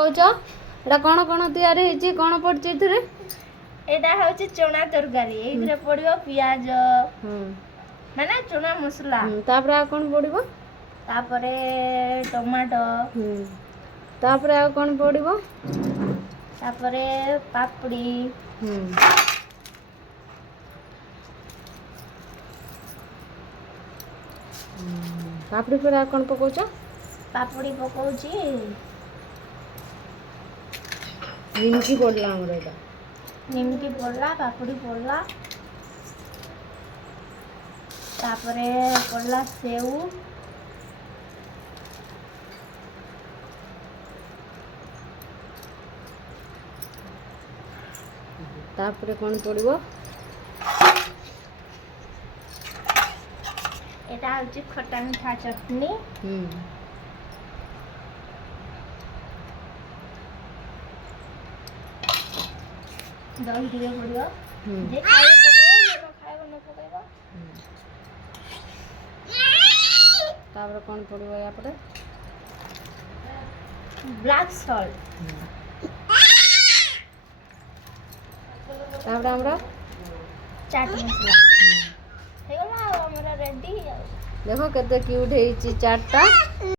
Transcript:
कौच एटा कौन कौन तैयारी ହେଇଛି कौन पड़छ इथरे एटा होची चना तरकारी एइथरे पड़ियो पियाज माने चना मसला तापर आ कौन पड़िबो तापरे टमाटो तापर आ कौन पड़िबो तापरे पापड़ी पापड़ी पर आ कौन पकोच पापड़ी पकोची निमकी पड़ला हमर एटा निमकी पड़ला पापड़ी पड़ला तापरे पड़ला सेव तापर कौन पड़िबो एटा होची खट्टा मीठा चटनी दही ଟିକେ ପଡିବ ଯେ ଖାଇବ ପକାଇବ ଯେ ନ ଖାଇବ ନ ପକାଇବ तापर कौन पड़िबो या परे ब्लैक सॉल्ट तापर हमरा चाट मसला ହେଇଗଲା ଆଉ ଆମର ରେଡି ଆଉ देखो केते क्यूट ହେଇଛି चाटटा